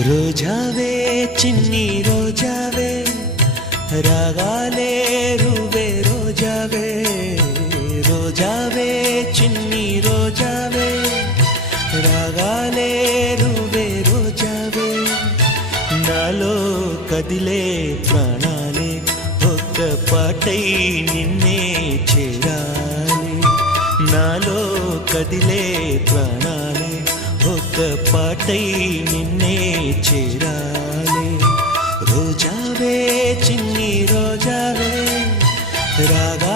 రోజావే చిన్ని రోజావే రాగాలే రువే రోజావే రోజావే చిన్ని రోజావే రాగాలే రువే రోజావే నాలో కదిలే ప్రాణాలే ఒక్క పాటై నిన్నే చేరాలి నాలో కదిలే ప్రాణాలే ఒక్క పాటై నిన్నే చేరాలి రోజావే చిన్ని రోజావే రాగా